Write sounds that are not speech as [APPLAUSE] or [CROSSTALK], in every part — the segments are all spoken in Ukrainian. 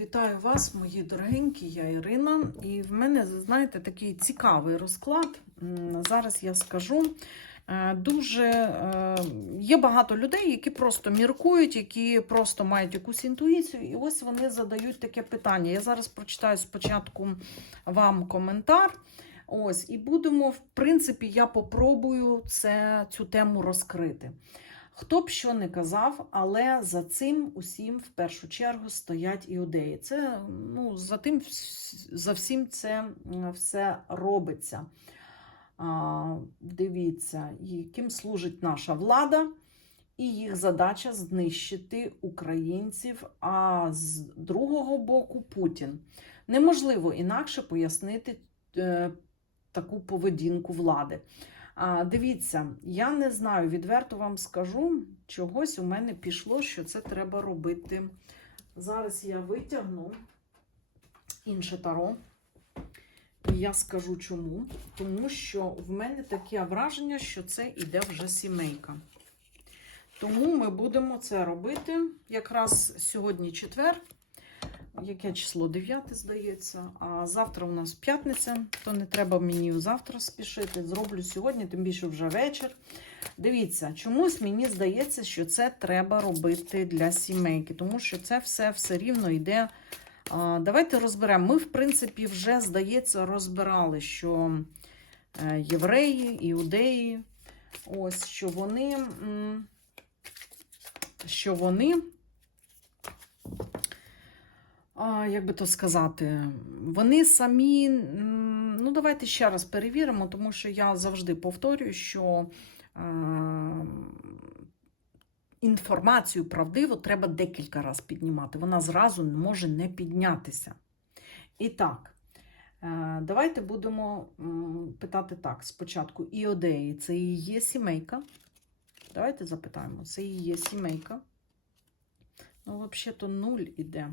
Вітаю вас, мої дорогенькі, я Ірина. І в мене, знаєте, такий цікавий розклад. Зараз я скажу. Е, Дуже е, є багато людей, які просто міркують, які просто мають якусь інтуїцію, і ось вони задають таке питання. Я зараз прочитаю спочатку вам коментар. Ось, і будемо, в принципі, я попробую це, цю тему розкрити. Хто б що не казав, але за цим усім в першу чергу стоять іудеї. Це ну, за тим за всім це все робиться. А, дивіться, яким служить наша влада, і їх задача знищити українців. А з другого боку Путін. Неможливо інакше пояснити е, таку поведінку влади. А, дивіться, я не знаю, відверто вам скажу, чогось у мене пішло, що це треба робити. Зараз я витягну інше таро. І я скажу чому. Тому що в мене таке враження, що це іде вже сімейка. Тому ми будемо це робити. Якраз сьогодні четвер, яке число 9, здається. А завтра у нас п'ятниця, то не треба мені завтра спішити. Зроблю сьогодні, тим більше вже вечір. Дивіться, чомусь мені здається, що це треба робити для сімейки, тому що це все все рівно йде. Давайте розберемо. Ми, в принципі, вже, здається, розбирали, що е, євреї, іудеї, ось що вони, що вони, а, як би то сказати, вони самі, ну давайте ще раз перевіримо, тому що я завжди повторюю, що е, інформацію правдиву треба декілька разів піднімати. Вона зразу може не піднятися. І так, е, давайте будемо питати так. Спочатку іодеї це і є сімейка. Давайте запитаємо, це і є сімейка. Ну, взагалі-то нуль іде.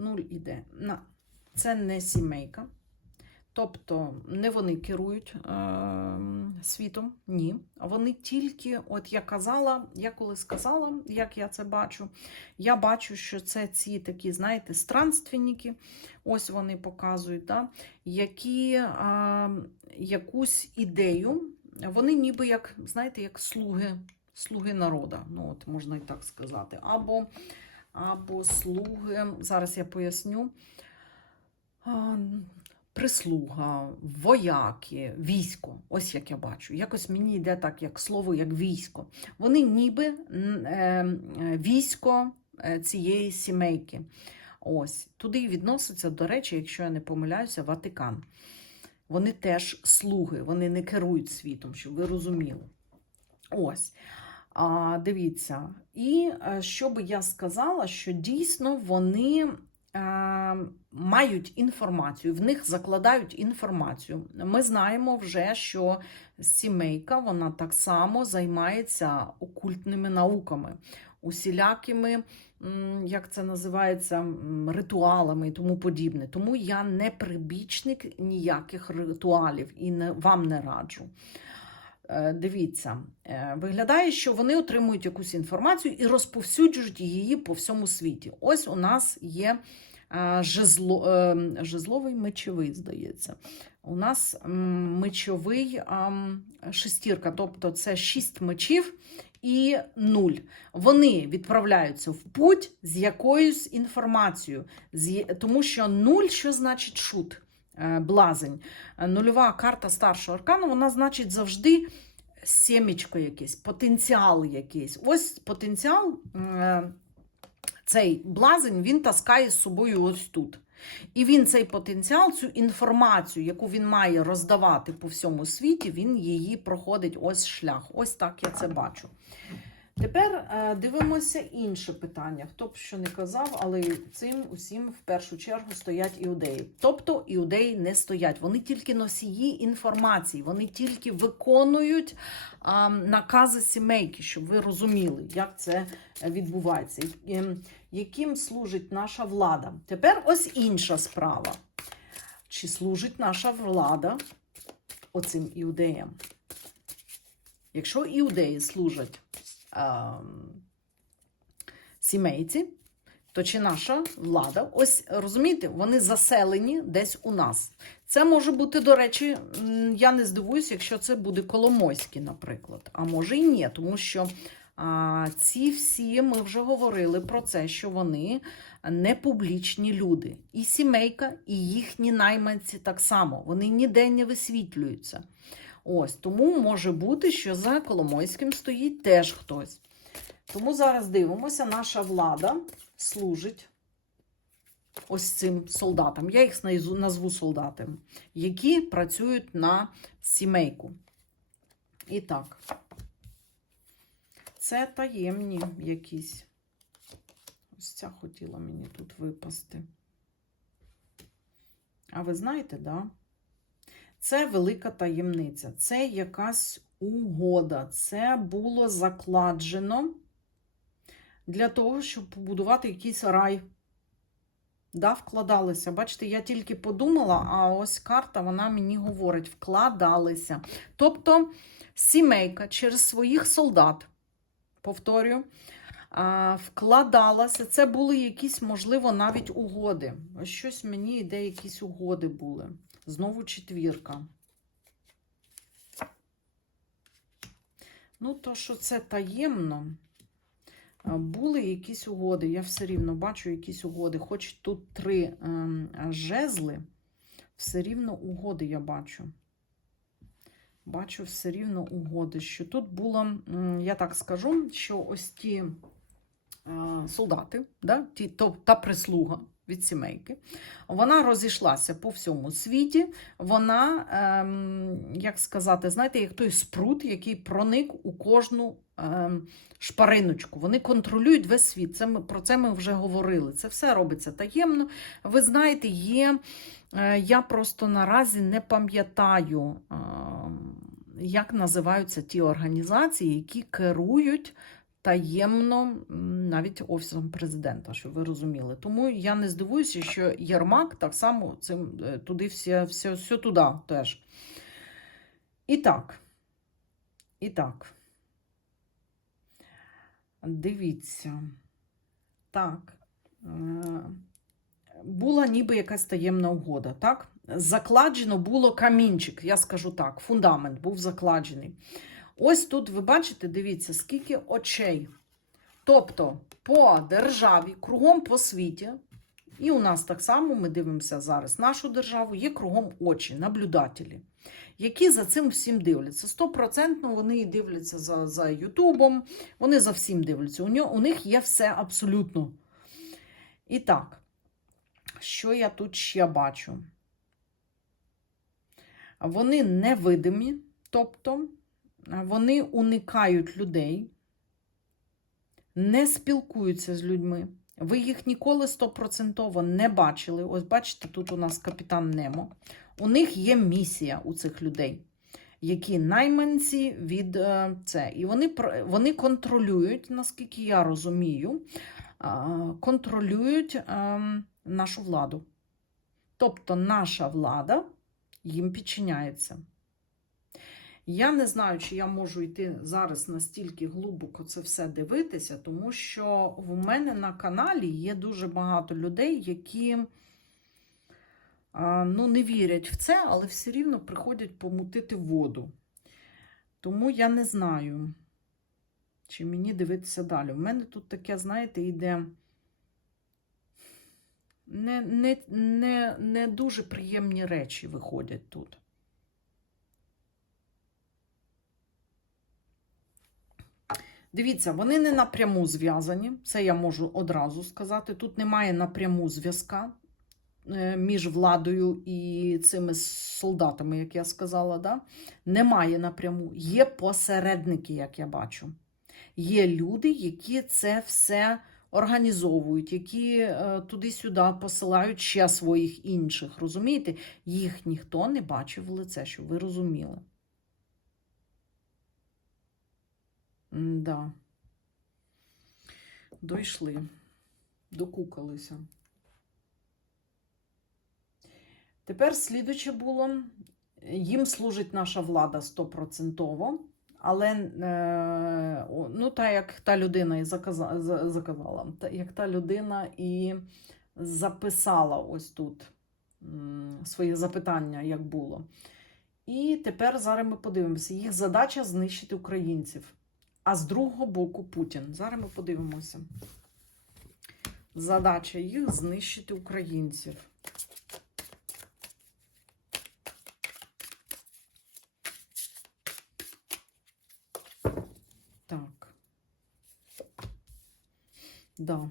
Нуль іде. На. Це не сімейка. Тобто не вони керують е, світом, ні. Вони тільки, от я казала, я коли сказала, як я це бачу, я бачу, що це ці такі, знаєте, странственники, ось вони показують, да, які е, якусь ідею, вони ніби як, знаєте, як слуги, слуги народа, ну от можна і так сказати, або, або слуги, зараз я поясню. Прислуга, вояки, військо. Ось як я бачу. Якось мені йде так, як слово, як військо. Вони ніби е, військо е, цієї сімейки. Ось туди відноситься, до речі, якщо я не помиляюся, Ватикан. Вони теж слуги, вони не керують світом, щоб ви розуміли. Ось. А, дивіться. І е, що би я сказала, що дійсно вони е, мають інформацію, в них закладають інформацію. Ми знаємо вже, що сімейка вона так само займається окультними науками, усілякими, як це називається, ритуалами і тому подібне. Тому я не прибічник ніяких ритуалів і не, вам не раджу. Е, Дивіться, е, виглядає, що вони отримують якусь інформацію і розповсюджують її по всьому світі. Ось у нас є е, жезло, жезловий мечовий, здається. У нас мечовий шестірка, тобто це шість мечів і нуль. Вони відправляються в путь з якоюсь інформацією, тому що нуль, що значить шут, блазень. Е, Нульова карта старшого аркану, вона значить завжди сімечко якесь, потенціал якийсь. Ось потенціал, е, цей блазень, він таскає з собою ось тут. І він цей потенціал, цю інформацію, яку він має роздавати по всьому світі, він її проходить ось шлях. Ось так я це бачу. Тепер е, дивимося інше питання. Хто б що не казав, але цим усім в першу чергу стоять іудеї. Тобто іудеї не стоять. Вони тільки носії інформації, вони тільки виконують а, накази сімейки, щоб ви розуміли, як це відбувається, ем, яким служить наша влада. Тепер ось інша справа. Чи служить наша влада оцим іудеям? Якщо іудеї служать сімейці, то чи наша влада, ось розумієте, вони заселені десь у нас. Це може бути, до речі, я не здивуюся, якщо це буде Коломойський, наприклад. А може і ні, тому що а, ці всі ми вже говорили про це, що вони не публічні люди. І сімейка, і їхні найманці так само. Вони ніде не висвітлюються. Ось тому може бути, що за Коломойським стоїть теж хтось. Тому зараз дивимося, наша влада служить ось цим солдатам. Я їх назву- солдатами, які працюють на сімейку. І так, це таємні якісь. Ось ця хотіла мені тут випасти. А ви знаєте, да? Це велика таємниця, це якась угода. Це було закладжено для того, щоб побудувати якийсь рай. Да, вкладалися. Бачите, я тільки подумала, а ось карта вона мені говорить: вкладалися. Тобто сімейка через своїх солдат, повторюю, вкладалася. Це були якісь, можливо, навіть угоди. Ось щось мені йде, якісь угоди були. Знову четвірка. Ну, то, що це таємно. Були якісь угоди. Я все рівно бачу якісь угоди. Хоч тут три ем, жезли, все рівно угоди я бачу. Бачу все рівно угоди. Що тут було, я так скажу, що ось ті е, солдати, да, ті, та прислуга від сімейки, вона розійшлася по всьому світі. Вона, ем, як сказати, знаєте, як той спрут, який проник у кожну ем, шпариночку. Вони контролюють весь світ. Це ми, про це ми вже говорили. Це все робиться таємно. Ви знаєте, є. е, Я просто наразі не пам'ятаю, ем, як називаються ті організації, які керують таємно навіть офісом президента, щоб ви розуміли. Тому я не здивуюся, що Єрмак так само цим е, туди все, все, все туди теж. І так. І так. Дивіться. Так. Е, Була ніби якась таємна угода, так? Закладжено було камінчик, я скажу так, фундамент був закладений. Ось тут ви бачите, дивіться, скільки очей. Тобто по державі, кругом по світі, і у нас так само ми дивимося зараз нашу державу, є кругом очі, наблюдателі, які за цим всім дивляться. Стопроцентно вони і дивляться за, за Ютубом, вони за всім дивляться. У, нього, у них є все абсолютно. І так, що я тут ще бачу? Вони невидимі, тобто вони уникають людей, не спілкуються з людьми. Ви їх ніколи стопроцентово не бачили. Ось бачите, тут у нас капітан Немо. У них є місія у цих людей, які найманці від е, це. І вони, вони контролюють, наскільки я розумію, а, контролюють ем, нашу владу. Тобто наша влада їм підчиняється. Я не знаю, чи я можу йти зараз настільки глибоко це все дивитися, тому що в мене на каналі є дуже багато людей, які ну, не вірять в це, але все рівно приходять помутити воду. Тому я не знаю, чи мені дивитися далі. У мене тут таке, знаєте, йде не, не, не, не дуже приємні речі виходять тут. Дивіться, вони не напряму зв'язані, це я можу одразу сказати. Тут немає напряму зв'язка е, між владою і цими солдатами, як я сказала. Да? Немає напряму. Є посередники, як я бачу. Є люди, які це все організовують, які е, туди-сюди посилають ще своїх інших. Розумієте? Їх ніхто не бачив в лице, щоб ви розуміли. Да. Дійшли, докукалися. Тепер слідуче було, їм служить наша влада стопроцентово, Але е, ну, та як та людина і заказа, заказала, та, як та людина і записала ось тут своє запитання, як було. І тепер зараз ми подивимося. Їх задача знищити українців. А з другого боку Путін. Зараз ми подивимося. Задача їх знищити українців. Так. Да.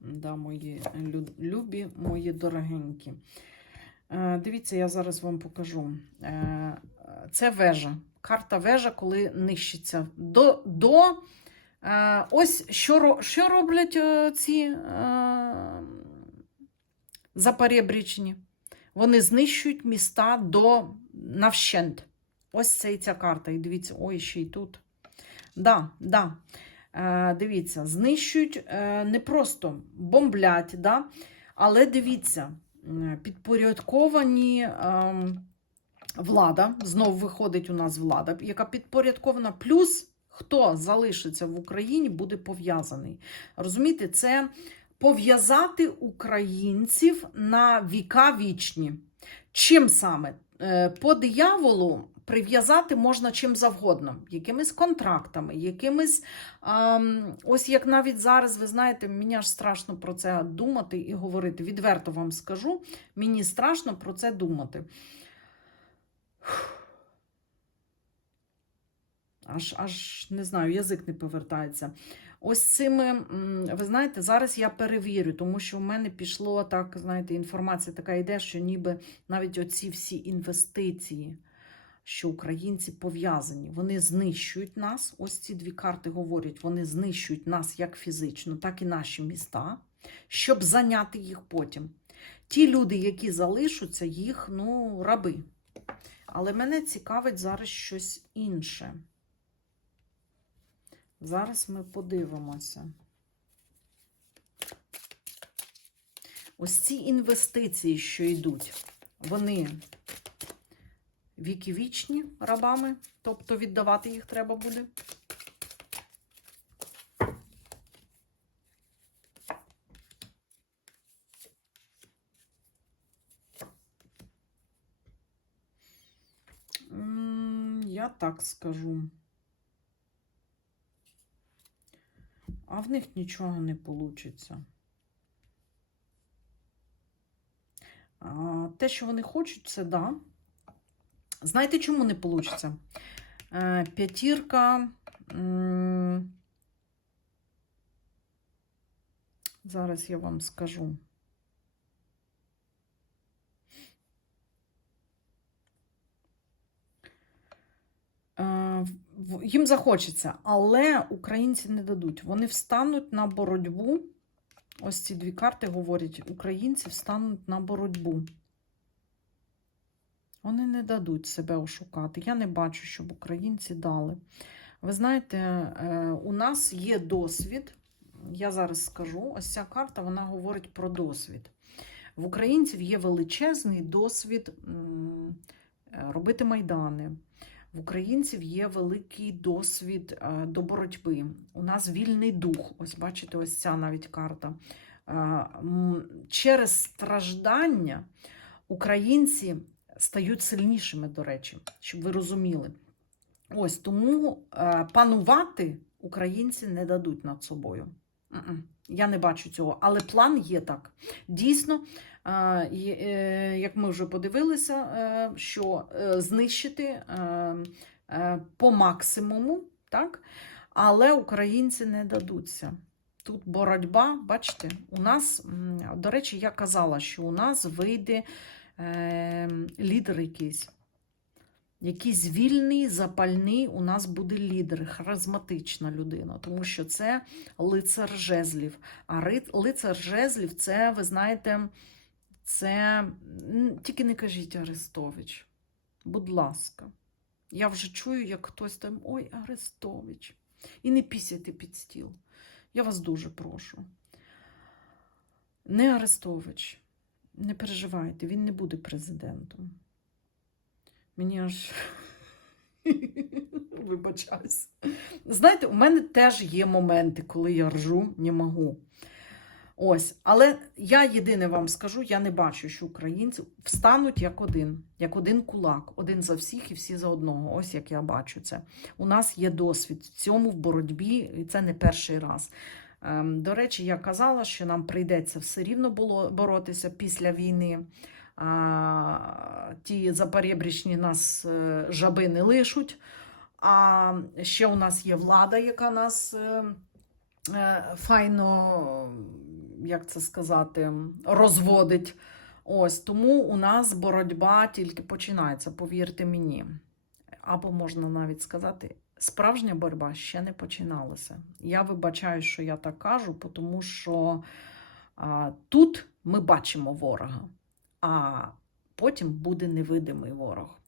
Да, мої лю- любі, мої дорогенькі. Е, Дивіться, я зараз вам покажу. Е, Це вежа. Карта вежа, коли нищиться. До, до е, ось що, що роблять ці запорєбрічні. Вони знищують міста до навщент. Ось це і ця карта. І дивіться, ой, ще й тут. Да, да. Дивіться, знищують не просто бомблять, да? але дивіться, підпорядковані ем, влада, знову виходить у нас влада, яка підпорядкована, плюс хто залишиться в Україні, буде пов'язаний. Розумієте, це пов'язати українців на віка вічні. Чим саме? Е, По дияволу прив'язати можна чим завгодно, якимись контрактами, якимись. ось як навіть зараз, ви знаєте, мені аж страшно про це думати і говорити. Відверто вам скажу, мені страшно про це думати. Аж, аж не знаю, язик не повертається. Ось цими, ви знаєте, зараз я перевірю, тому що в мене пішло так, знаєте, інформація така йде, що ніби навіть оці всі інвестиції, що українці пов'язані, вони знищують нас. Ось ці дві карти говорять, вони знищують нас як фізично, так і наші міста, щоб зайняти їх потім. Ті люди, які залишаться, їх ну, раби. Але мене цікавить зараз щось інше. Зараз ми подивимося. Ось ці інвестиції, що йдуть, вони віки вічні рабами, тобто віддавати їх треба буде. Я так скажу. А в них нічого не вийде. Те, що вони хочуть, це да. Знаєте, чому не вийде? П'ятірка. Зараз я вам скажу. Їм захочеться, але українці не дадуть. Вони встануть на боротьбу. Ось ці дві карти говорять: українці встануть на боротьбу. Вони не дадуть себе ошукати. Я не бачу, щоб українці дали. Ви знаєте, е, у нас є досвід. Я зараз скажу, ось ця карта вона говорить про досвід. В українців є величезний досвід е, робити майдани. В українців є великий досвід е, до боротьби. У нас вільний дух. Ось бачите, ось ця навіть карта. Е, Через страждання українці стають сильнішими, до речі, щоб ви розуміли. Ось тому е, панувати українці не дадуть над собою. Я не бачу цього, але план є так. Дійсно, як ми вже подивилися, е, що е, знищити е, е, по максимуму, так? але українці не дадуться. Тут боротьба, бачите, у нас, до речі, я казала, що у нас вийде е, лідер якийсь. Якийсь вільний, запальний у нас буде лідер, харизматична людина, тому що це лицар жезлів. А лицар жезлів це, ви знаєте, це тільки не кажіть Арестович. Будь ласка. Я вже чую, як хтось там ой, Арестович. І не пісяйте під стіл. Я вас дуже прошу. Не Арестович. Не переживайте, він не буде президентом. Мені аж [LAUGHS] Вибачаюсь. Знаєте, у мене теж є моменти, коли я ржу, не можу. Ось, але я єдине вам скажу: я не бачу, що українці встануть як один, як один кулак, один за всіх і всі за одного. Ось як я бачу це. У нас є досвід в цьому в боротьбі, і це не перший раз. Ем, До речі, я казала, що нам прийдеться все рівно було боротися після війни. Ті запорєбрічні нас е, жаби не лишуть. А ще у нас є влада, яка нас е, е, файно, як це сказати, розводить. Ось тому у нас боротьба тільки починається, повірте мені. Або можна навіть сказати, справжня боротьба ще не починалася. Я вибачаю, що я так кажу, тому що а, тут ми бачимо ворога, а потім буде невидимий ворог,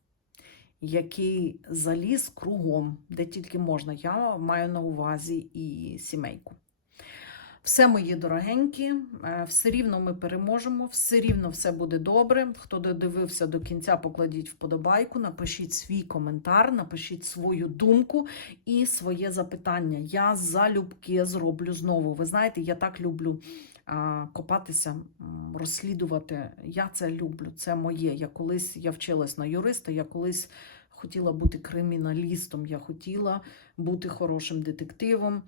який заліз кругом, де тільки можна. Я маю на увазі і сімейку. Все, мої дорогенькі, е, все рівно ми переможемо, все рівно все буде добре. Хто додивився до кінця, покладіть вподобайку, напишіть свій коментар, напишіть свою думку і своє запитання. Я залюбки зроблю знову. Ви знаєте, я так люблю копатися, розслідувати. Я це люблю, це моє. Я колись я вчилась на юриста, я колись хотіла бути криміналістом, я хотіла бути хорошим детективом.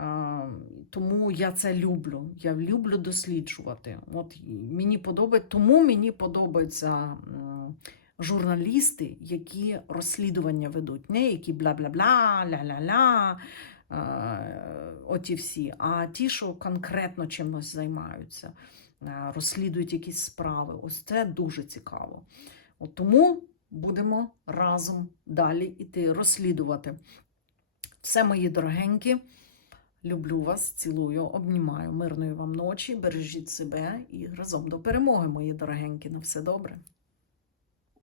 А, Тому я це люблю. Я люблю досліджувати. От мені подобається, тому мені подобаються журналісти, які розслідування ведуть, не які бла-бла-бла, ля-ля-ля. е, Оті всі, а ті, що конкретно чимось займаються, е, розслідують якісь справи. Ось це дуже цікаво. От тому будемо разом далі іти розслідувати. Все, мої дорогенькі. Люблю вас, цілую, обнімаю. Мирної вам ночі, бережіть себе і разом до перемоги, мої дорогенькі. На все добре.